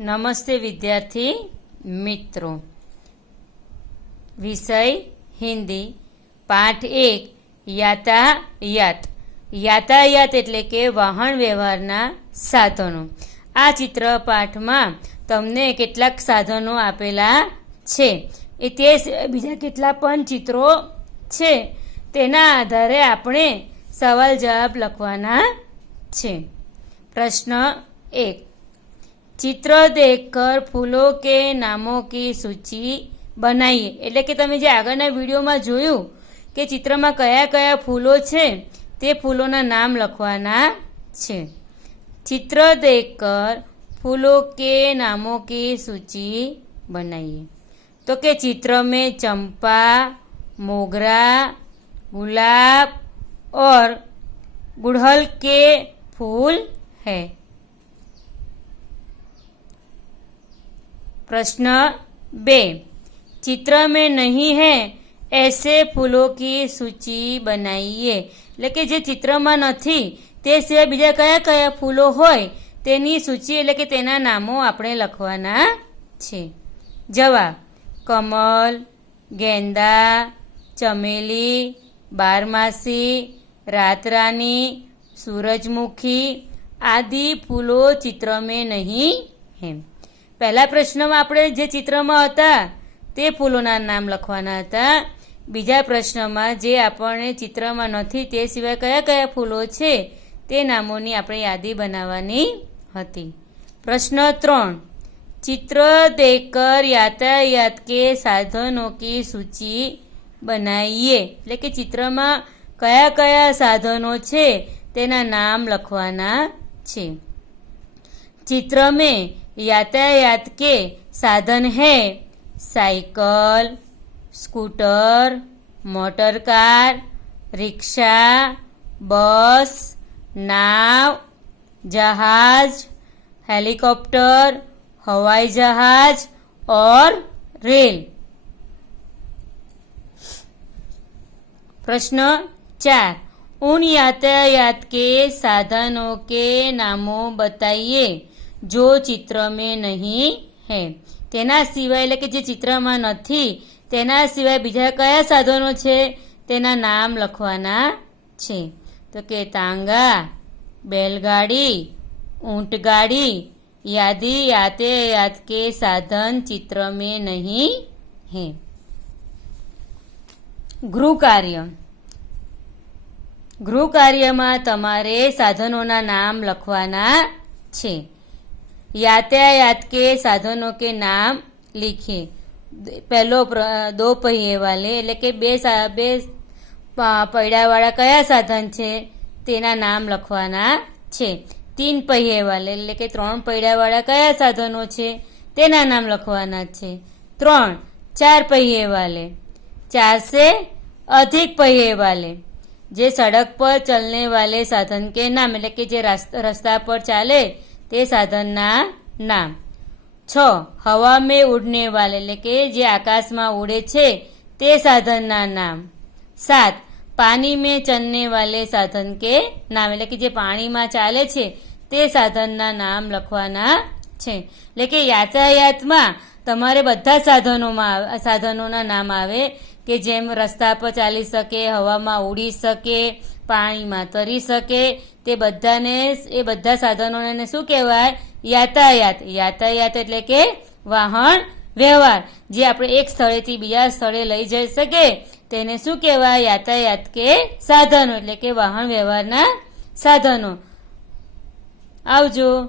નમસ્તે વિદ્યાર્થી મિત્રો. વિષય હિન્દી. પાઠ એક, યાતાયાત. યાતાયાત એટલે કે વાહન વ્યવહારના સાધનો. આ ચિત્ર પાઠમાં તમને કેટલાક સાધનો આપેલા છે. એ તે બીજા કેટલા પણ ચિત્રો છે. તેના આધારે આપણે સવાલ જવાબ લખવાના છે. પ્રશ્ન એક चित्र देखकर फूलों के नामों की सूची બનાવીએ એટલે કે તમે જે આગળના વિડીયોમાં જોયું કે ચિત્રમાં કયા કયા ફૂલો છે તે ફૂલોના નામ લખવાના છે चित्र देखकर फूलों के नामों की सूची बनाइए तो के चित्र में चंपा मोगरा गुलाब और गुड़हल के फूल है प्रश्न बे चित्र में नहीं है ऐसे ફૂલો કી સૂચિ બનાવીએ એટલે કે જે ચિત્રમાં નથી તે સિવાય બીજા કયા કયા ફૂલો હોય તેની સૂચિ એટલે કે તેના નામો આપણે લખવાના છે જવાબ કમલ ગેંદા ચમેલી બારમાસી રાતરાની સૂરજમુખી આદિ ફૂલો ચિત્ર મેં નહીં હૈ પહેલા પ્રશ્નમાં આપણે જે ચિત્રમાં હતા, તે ફૂલોના નામ લખવાના હતા. બીજા પ્રશ્નમાં જે આપણને ચિત્રમાં નથી, તે સિવાય કયા કયા ફૂલો છે, તે નામોની આપણે યાદી બનાવવાની હતી. પ્રશ્ન ત્રણ. ચિત્ર દેખર યાતાયાત કે સાધનો કી સૂચિ બનાવીએ એટલે કે ચિત્રમાં કયા કયા સાધનો છે, તેના નામ લખવાના છે. ચિત્ર મેં यातायात के साधन है। Cycle, scooter, motor car, rickshaw, bus, नाव, जहाज़, हेलीकॉप्टर, हवाई जहाज़ और रेल। प्रश्न चार। उन यातायात के साधनों के नामों बताइए। જો ચિત્ર મેં નહીં હે. તેના સિવાય એટલે કે જે ચિત્રમાં નથી, તેના સિવાય બીજા કયા સાધનો છે? તેના નામ લખવાના છે. તો કે તાંગા, બેલગાડી, ઊંટગાડી, યાદી, યાતે યાદ કે સાધન ચિત્ર મેં નહીં હે. ગૃહ કાર્ય ગૃહ કાર્યમાં તમારે સાધનોના નામ લખવાના છે. यातायात के साधनों के नाम लिखिए પહેલો પ્ર- દો पहिए વાલે એટલે કે બે સા- બે પ- પૈડાવાળા કયા સાધન છે તેના નામ લખવાના છે તીન पहिए વાલે એટલે કે ત્રણ પૈડાવાળા કયા સાધનો છે તેના નામ લખવાના છે ત્રણ ચાર पहिए વાલે चार से अधिक पहिए वाले જે સડક પર ચલને વાલે સાધન કે નામ એટલે કે જે રાસ્ત- રસ્તા પર ચાલે તે સાધનના નામ. છ. હવા મેં ઉડને વાલે, એટલે કે જે આકાશમાં ઉડે છે, તે સાધનના નામ. સાત. પાણી મેં ચલને વાલે સાધન કે નામ, એટલે કે જે પાણીમાં ચાલે છે, તે સાધનના નામ લખવાના છે. એટલે કે યાતાયાતમાં તમારે બધા સાધનોમાં સાધનોના નામ આવે, કે જેમ રસ્તા પર ચાલી શકે, હવામાં ઉડી શકે પાણીમાં તરી શકે તે બધાને એ બધા સાધનોને શું કહેવાય? યાતાયાત. યાતાયાત એટલે કે વાહન વ્યવહાર. જે આપણે એક સ્થળેથી બીજા સ્થળે લઈ જઈ શકે તેને શું કહેવાય? યાતાયાત કે સાધનો એટલે કે વાહન વ્યવહારના સાધનો. આવજો.